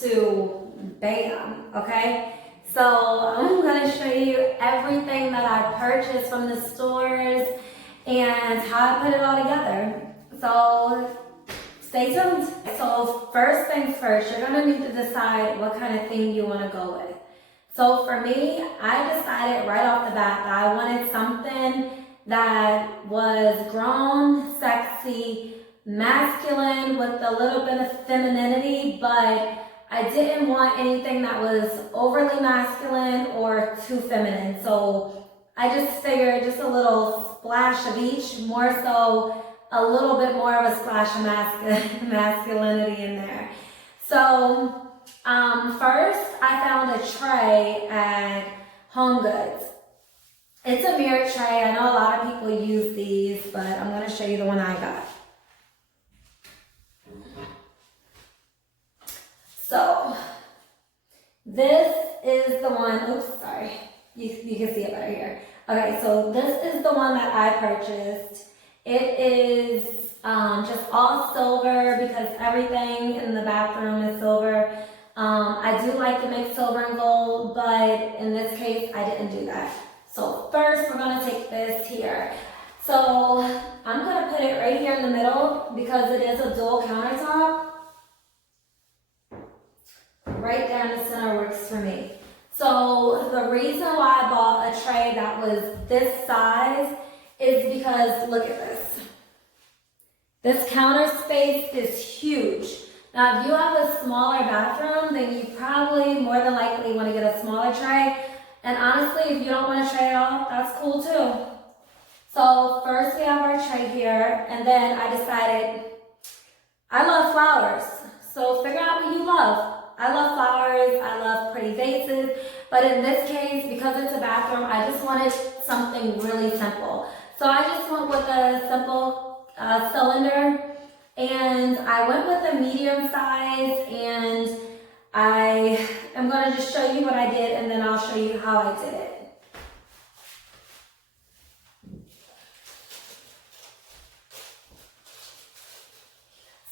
to bam, okay? So I'm gonna show you everything that I purchased from the stores and how I put it all together. So stay tuned. So first things first, you're gonna need to decide what kind of theme you wanna go with. So for me, I decided right off the bat that I wanted something that was grown, sexy, masculine with a little bit of femininity, but I didn't want anything that was overly masculine or too feminine. So I just figured just a little splash of each, more so a little bit more of a splash of masculinity in there. So first I found a tray at HomeGoods. It's a mirror tray. I know a lot of people use these, but I'm going to show you the one I got. So this is the one, oops, sorry, you can see it better here. Okay, so this is the one that I purchased. It is just all silver because everything in the bathroom is silver. I do like to mix silver and gold, but in this case, I didn't do that. So first, we're going to take this here. So I'm going to put it right here in the middle because it is a dual countertop. Right down the center works for me. So the reason why I bought a tray that was this size is because, look at this. This counter space is huge. Now, if you have a smaller bathroom, then you probably more than likely want to get a smaller tray. And honestly, if you don't want a tray at all, that's cool too. So first we have our tray here, and then I decided I love flowers. So figure out what you love. I love flowers, I love pretty vases, but in this case, because it's a bathroom, I just wanted something really simple. So I just went with a simple cylinder, and I went with a medium size, and I am going to just show you what I did, and then I'll show you how I did it.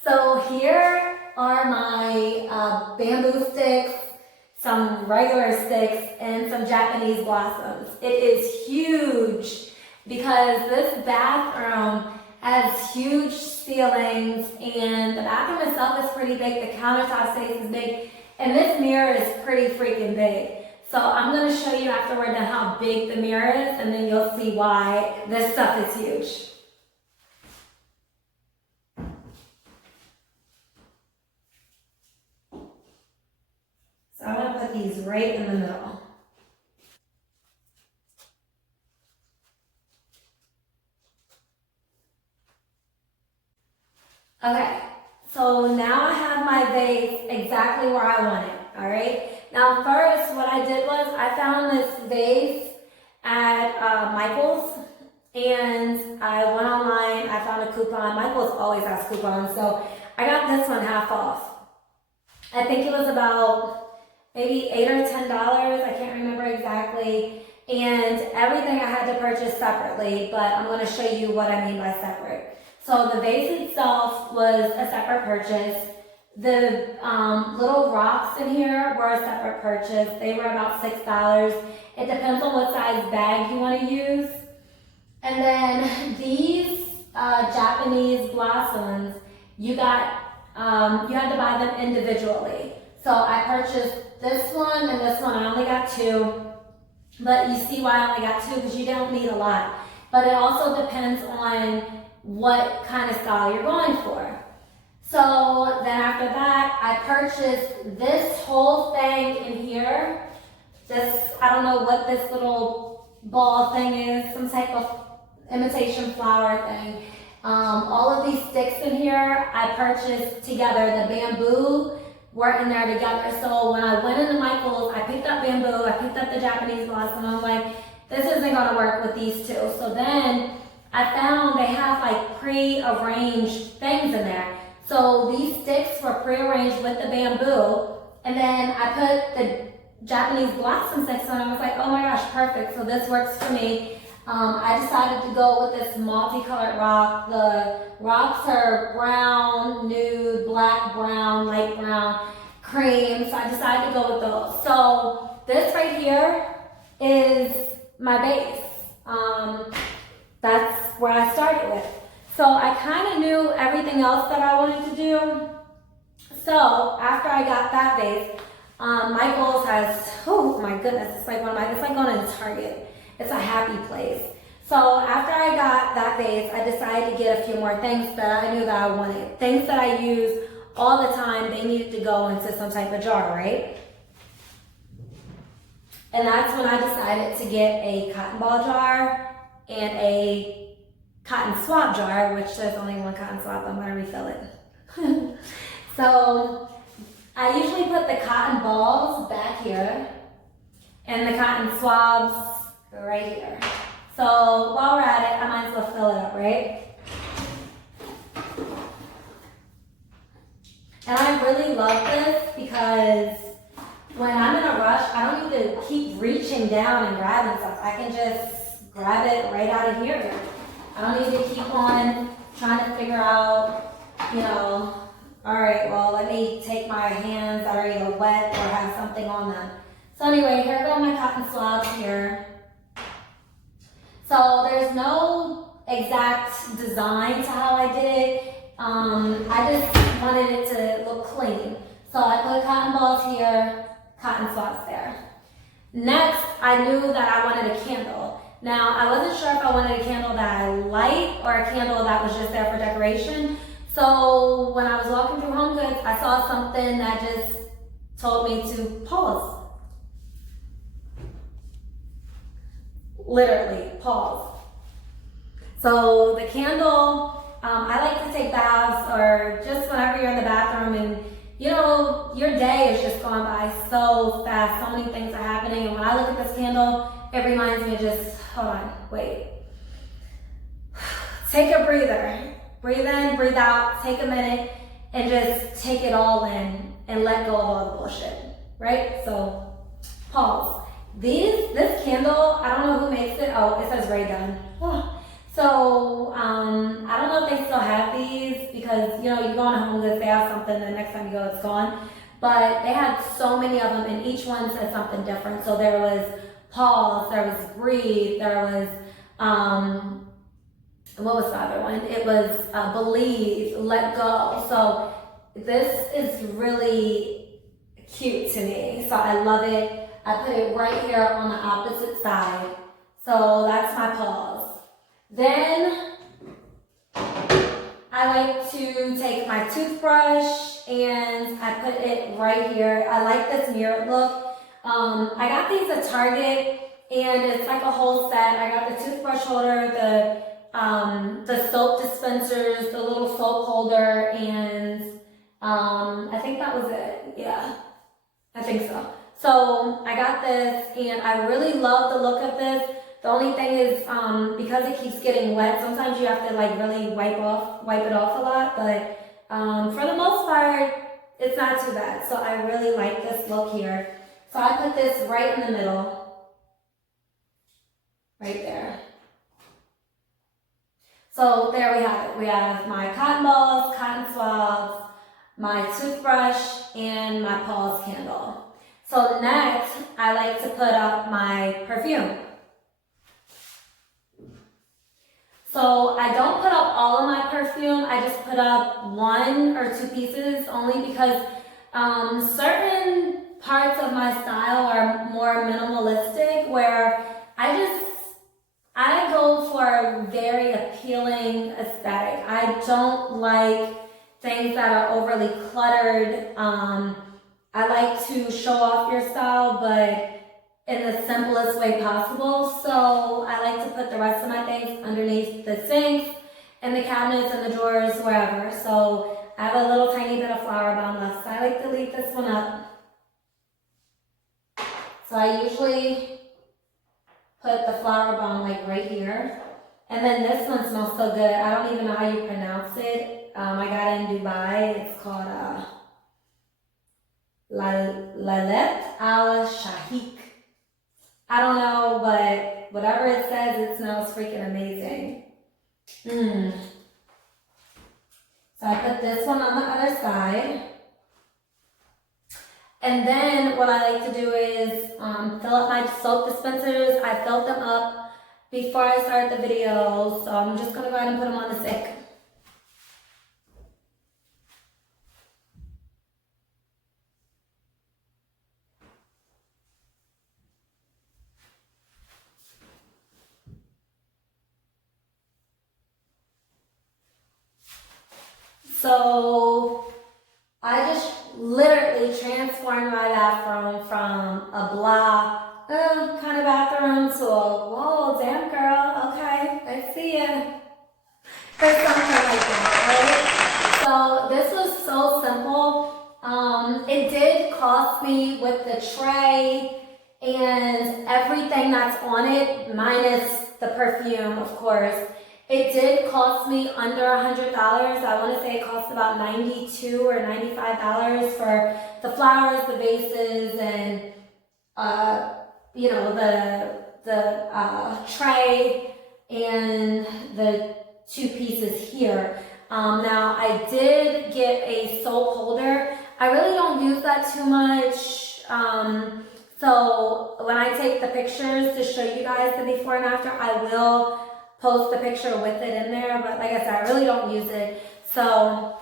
So here are my bamboo sticks, some regular sticks, and some Japanese blossoms. It is huge because this bathroom has huge ceilings, and the bathroom itself is pretty big, the countertop space is big, and this mirror is pretty freaking big. So I'm going to show you after we're done how big the mirror is, and then you'll see why this stuff is huge. So I'm going to put these right in the middle. Okay, so now I have my vase exactly where I want it, all right? Now first, what I did was I found this vase at Michael's, and I went online, I found a coupon. Michael's always has coupons, so I got this one half off. I think it was about maybe $8 or $10, I can't remember exactly, and everything I had to purchase separately, but I'm going to show you what I mean by separate. So the vase itself was a separate purchase. The little rocks in here were a separate purchase. They were about $6. It depends on what size bag you want to use. And then these Japanese blossoms, you had to buy them individually. So I purchased this one and this one. I only got two, but you see why I only got two, because you don't need a lot. But it also depends on what kind of style you're going for. So then after that, I purchased this whole thing in here. This, I don't know what this little ball thing is, some type of imitation flower thing. All of these sticks in here, I purchased together. The bamboo were in there together. So when I went into Michael's, I picked up bamboo, I picked up the Japanese blossom. I'm like, this isn't gonna work with these two. So then I found they have like pre-arranged things in there. So these sticks were pre-arranged with the bamboo, and then I put the Japanese blossom sticks on. I was like, oh my gosh, perfect. So this works for me. I decided to go with this multicolored rock. The rocks are brown, nude, black, brown, light brown, cream, so I decided to go with those. So this right here is my base. That's where I started with. So I kind of knew everything else that I wanted to do. So after I got that vase, Michael's has, oh my goodness, it's like going to Target. It's a happy place. So after I got that vase, I decided to get a few more things that I knew that I wanted. Things that I use all the time, they needed to go into some type of jar, right? And that's when I decided to get a cotton ball jar and a cotton swab jar, which there's only one cotton swab, I'm gonna refill it. So I usually put the cotton balls back here and the cotton swabs right here. So while we're at it, I might as well fill it up, right? And I really love this because when I'm in a rush, I don't need to keep reaching down and grabbing stuff. I can just grab it right out of here. I don't need to keep on trying to figure out, you know, all right, well, let me take my hands that are either wet or have something on them. So anyway, here go my cotton swabs here. So there's no exact design to how I did it. I just wanted it to look clean. So I put cotton balls here, cotton swabs there. Next, I knew that I wanted a candle. Now, I wasn't sure if I wanted a candle that I light or a candle that was just there for decoration. So when I was walking through HomeGoods, I saw something that just told me to pause. Literally, pause. So the candle, I like to take baths or just whenever you're in the bathroom and you know, your day is just going by so fast. So many things are happening. And when I look at this candle, it reminds me of just, hold on, wait. Take a breather. Breathe in, breathe out, take a minute, and just take it all in and let go of all the bullshit, right? So, pause. This candle, I don't know who makes it. Oh, it says Ray Gun. So, I don't know if they still have these because, you know, you go on HomeGoods, they have something, the next time you go, it's gone. But they had so many of them, and each one said something different. So there was pause, there was breathe, there was, what was the other one? It was believe, let go. So this is really cute to me. So I love it. I put it right here on the opposite side. So that's my pause. Then I like to take my toothbrush and I put it right here. I like this mirrored look. I got these at Target and it's like a whole set. I got the toothbrush holder, the soap dispensers, the little soap holder, and I think that was it. Yeah, I think so. So I got this and I really love the look of this. The only thing is, because it keeps getting wet, sometimes you have to like really wipe it off a lot, but for the most part, it's not too bad. So I really like this look here. So I put this right in the middle, right there. So there we have it. We have my cotton balls, cotton swabs, my toothbrush, and my pause candle. So next, I like to put up my perfume. So I don't put up all of my perfume, I just put up 1 or 2 pieces only because certain parts of my style are more minimalistic where I go for a very appealing aesthetic. I don't like things that are overly cluttered. I like to show off your style, but in the simplest way possible. So I like to put the rest of my things underneath the sinks, in the cabinets, and the drawers, wherever. So I have a little tiny bit of flower bomb left. So I like to leave this one up. So I usually put the flower bomb like right here. And then this one smells so good. I don't even know how you pronounce it. I got it in Dubai. It's called Lalet Al Shahik. I don't know, but whatever it says, it smells freaking amazing. So I put this one on the other side. And then what I like to do is fill up my soap dispensers. I filled them up before I start the video, so I'm just gonna go ahead and put them on the sink. So I just literally transformed my bathroom from a blah kind of bathroom to a, whoa, damn girl, okay, I see ya. Or something like that, right? So this was so simple. It did cost me with the tray and everything that's on it, minus the perfume, of course. It did cost me under $100. I want to say it cost about $92 or $95 for the flowers, the vases, and you know, the tray and the two pieces here. Now I did get a soap holder. I really don't use that too much. So when I take the pictures to show you guys the before and after, I will post the picture with it in there, but like I said, I really don't use it. So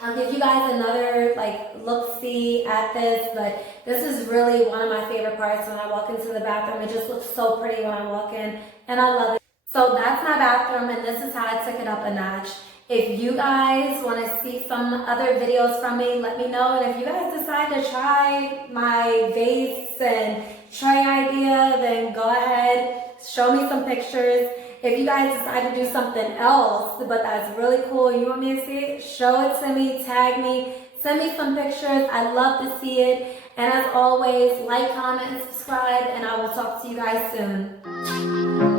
I'll give you guys another look-see at this, but this is really one of my favorite parts when I walk into the bathroom. It just looks so pretty when I walk in, and I love it. So that's my bathroom, and this is how I took it up a notch. If you guys want to see some other videos from me, let me know. And if you guys decide to try my vase and tray idea, then go ahead, show me some pictures. If you guys decide to do something else, but that's really cool, and you want me to see it, show it to me, tag me, send me some pictures. I'd love to see it. And as always, like, comment, and subscribe, and I will talk to you guys soon.